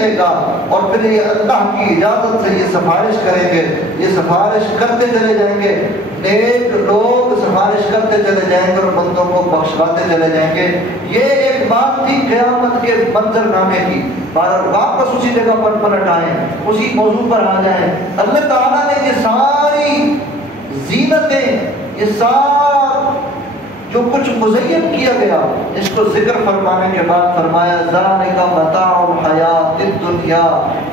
دے گا، اور پھر یہ اللہ کی اجازت سے یہ سفارش کریں گے، یہ سفارش کرتے چلے جائیں گے، نیک لوگ سفارش کرتے چلے جائیں گے اور بندوں کو بخشواتے چلے جائیں گے۔ یہ ایک بات تھی قیامت کے منظر نامے کی۔ واپس اسی جگہ پر پلٹ آئیں، اسی موضوع پر آ جائیں۔ اللہ تعالیٰ نے یہ ساری زینتیں، یہ سارا جو کچھ مزین کیا گیا، اس کو ذکر فرمانے کے بعد فرمایا ذالک متاع الحیات الدنیا،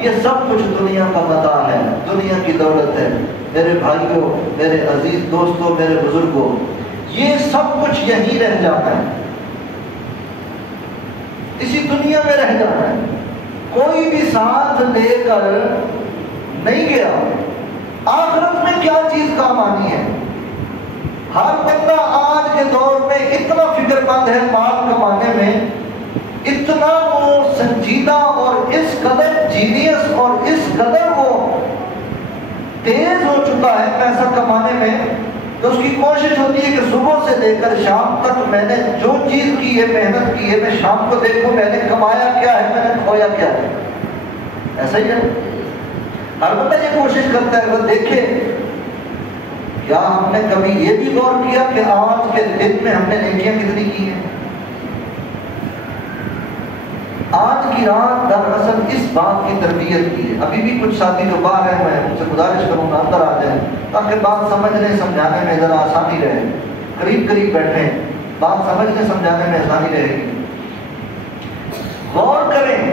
یہ سب کچھ دنیا کا متاع ہے، دنیا کی دولت ہے۔ میرے بھائیوں، میرے عزیز دوستوں، میرے بزرگوں، یہ سب کچھ یہیں رہ جانا ہے، اسی دنیا میں رہ جانا ہے، کوئی بھی ساتھ لے کر نہیں گیا۔ آخرت میں کیا چیز کام آنی ہے؟ ہر بندہ آج کے دور میں اتنا فکر مند ہے مال کمانے میں، اتنا وہ سنجیدہ اور اس قدر جینیس اور اس قدر وہ تیز ہو چکا ہے پیسہ کمانے میں، تو اس کی کوشش ہوتی ہے کہ صبح سے لے کر شام تک میں نے جو چیز کی ہے، محنت کی ہے، میں شام کو دیکھوں میں نے کمایا کیا ہے، میں نے کھویا کیا ہے۔ ایسا ہی ہے، ہر بندہ یہ کوشش کرتا ہے۔ وہ دیکھے کیا ہم نے کبھی یہ بھی غور کیا کہ آج کے دن میں ہم نے نیکیاں کتنی کی ہیں؟ آج کی رات دراصل اس بات کی تربیت کی ہے۔ ابھی بھی کچھ ساتھی جو باہر ہیں، میں ان سے گزارش کروں گا اندر آ جائیں تاکہ بات سمجھنے سمجھانے میں ذرا آسانی رہے، قریب قریب بیٹھیں، بات سمجھنے سمجھانے میں آسانی رہے گی۔ غور کریں،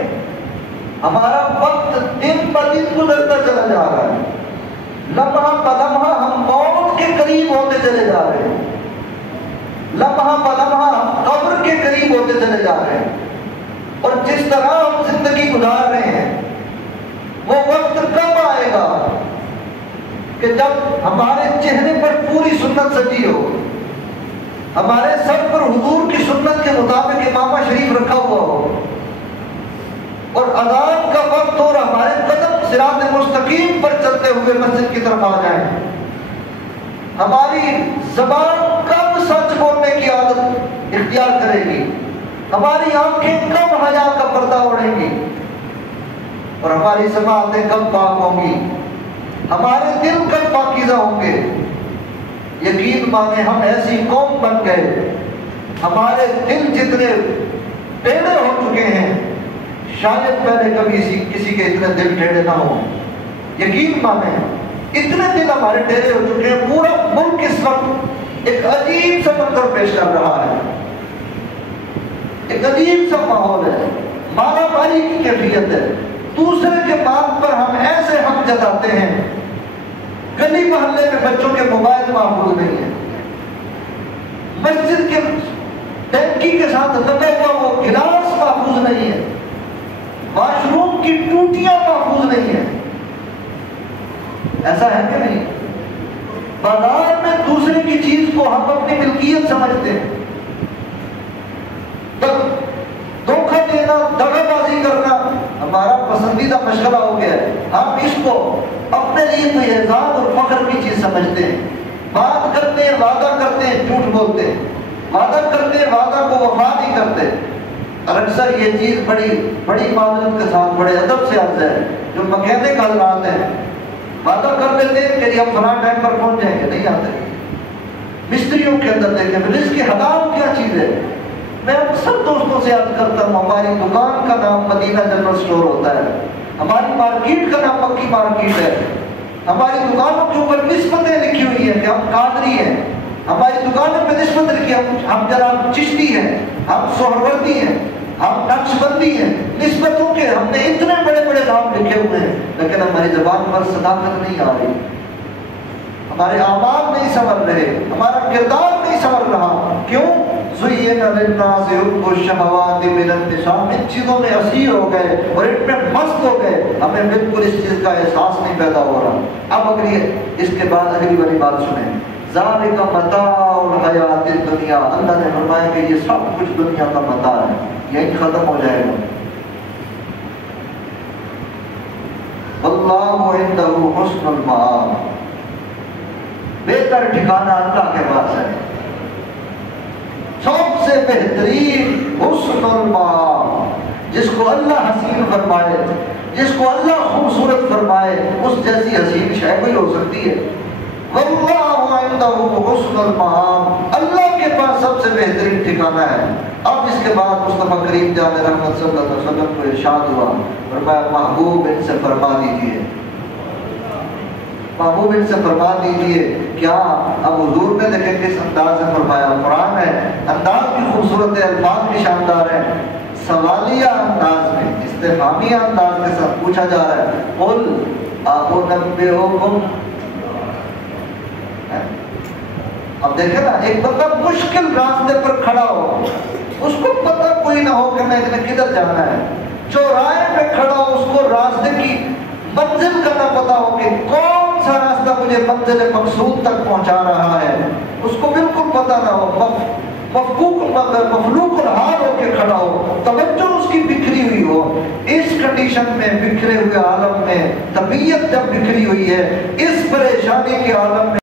ہمارا وقت دن بدن گزرتا چلا جا رہا ہے، لمحہ بلمحہ ہم موت کے قریب ہوتے چلے جا رہے ہیں، لمحہ بلمحہ ہم قبر کے قریب ہوتے چلے جا رہے ہیں، اور جس طرح ہم زندگی گزار رہے ہیں وہ وقت کب آئے گا کہ جب ہمارے چہرے پر پوری سنت سجی ہو، ہمارے سر پر حضور کی سنت کے مطابق امامہ شریف رکھا ہوا ہو، اور اذان کا وقت اور ہمارے قدم صراط مستقیم پر چلتے ہوئے مسجد کی طرف آ جائیں، ہماری زبان کب سچ بولنے کی عادت اختیار کرے گی، ہماری آنکھیں کب حیا کا پردہ اوڑھیں گی، اور ہماری سماعتیں کب پاک ہوں گی، ہمارے دل کب پاکیزہ ہوں گے۔ یقین مانے ہم ایسی قوم بن گئے، ہمارے دل جتنے ٹیڑھے ہو چکے ہیں، شاید پہلے کبھی کسی کے اتنے دل ٹیڑھے نہ ہوں۔ یقین مانے اتنے دل ہمارے ٹیڑھے ہو چکے ہیں، پورا ملک اس وقت ایک عجیب سا منظر پیش کر رہا ہے، ایک عجیب سا ماحول ہے، مالا ماری کی کیفیت ہے۔ دوسرے کے مال پر ہم ایسے حق جتاتے ہیں، گلی محلے میں بچوں کے موبائل محفوظ نہیں ہیں، مسجد کے ٹینکی کے ساتھ لگا ہوا وہ گلاس محفوظ نہیں ہے، واش روم کی ٹوٹیاں محفوظ نہیں ہیں۔ ایسا ہے کہ نہیں؟ بازار میں دوسرے کی چیز کو ہم اپنی ملکیت سمجھتے ہیں، دھوکہ دینا، دغا بازی کرنا ہمارا پسندیدہ مشغلہ ہو گیا ہے۔ ہم اس کو اپنے لیے کوئی اعزاز اور فخر کی چیز سمجھتے ہیں، بات کرتے ہیں، وعدہ کرتے ہیں، جھوٹ بولتے ہیں، وعدہ کرتے ہیں، وعدہ کو وفا نہیں کرتے۔ اور اکثر یہ چیز بڑی معذرت کے ساتھ بڑے ادب سے آتا ہے، جو مکینک حضرات ہیں وعدہ کر لیتے ہیں کہ ہم فلاں ٹائم پر پہنچ جائیں گے، نہیں آتے۔ مستریوں کے اندر دیکھیں رزق کی حلال کیا چیز ہے۔ میں اکثر دوستوں سے یاد کرتا ہوں، ہماری دکان کا نام مدینہ جنرل اسٹور ہوتا ہے، ہماری مارکیٹ کا نام مکی مارکیٹ ہے، ہماری دکانوں کے اوپر نسبتیں لکھی ہوئی ہیں کہ ہم قادری ہیں، ہماری دکانوں پہ نسبت لکھی ہے ہم جناب چشتی ہیں، ہم سہروردی ہیں، ہم نقش بندی ہیں، نسبتوں کے ہم نے اتنے بڑے بڑے نام لکھے ہوئے ہیں، لیکن ہماری زبان پر صداقت نہیں آ رہی، ہمارے اعمال نہیں سنور رہے، ہمارا کردار نہیں سنور رہا۔ کیوں؟ زُيِّنَ لِلنَّاسِ حُبُّ الشَّهَوَاتِ مِنَ النِّسَاءِ، ان چیزوں میں اسیر ہو گئے اور ان میں مست ہو گئے، ہمیں بالکل اس چیز کا احساس نہیں پیدا ہو رہا۔ اب اگلی اس کے بعد اگلی والی بات سنیں، ذَلِكَ مَتَاعُ الْحَيَاةِ الدُّنْيَا، اللہ نے فرمایا کہ یہ سب کچھ دنیا کا متاع ہے، یہی ختم ہو جائے گا۔ وَاللَّهُ عِندَهُ حُسْنُ الْمَآبِ، بہتر ٹھکانہ اللہ کے پاس ہے، سب سے بہترین حسن المآب، جس کو اللہ حسین فرمائے، جس کو اللہ خوبصورت فرمائے، اس جیسی حسین شے کوئی ہو سکتی ہے؟ واللہ عندہ حسن المآب، اللہ کے پاس سب سے بہترین ٹھکانہ ہے۔ اب اس کے بعد مصطفیٰ کریم جان رحمت صلی اللہ علیہ وسلم کو ارشاد ہوا، فرمایا محبوب ان سے فرما دیجئے، محبوب ان سے فرما دیجئے کیا؟ اب حضور نے دیکھیں کس انداز سے فرمایا، قرآن ہے، انداز بھی خوبصورت ہے، الفاظ بھی شاندار ہے، سوالیہ انداز میں، استفہامیہ انداز کے ساتھ پوچھا جا رہا ہے، قل أنبئكم۔ اب دیکھیں نا، ایک بندہ مشکل راستے پر کھڑا ہو، اس کو پتہ کوئی نہ ہو کہ میں کدھر جانا ہے، چوراہے پہ کھڑا ہو، اس کو راستے کی منزل کا نہ پتا ہو کہ کون سا راستہ مجھے منزل مقصود تک پہنچا رہا ہے، اس کو بالکل پتہ نہ ہو، مفلوق الحال ہو کے کھڑا ہو، توجہ اس کی بکھری ہوئی ہو، اس کنڈیشن میں، بکھرے ہوئے عالم میں، طبیعت جب بکھری ہوئی ہے، اس پریشانی کے عالم میں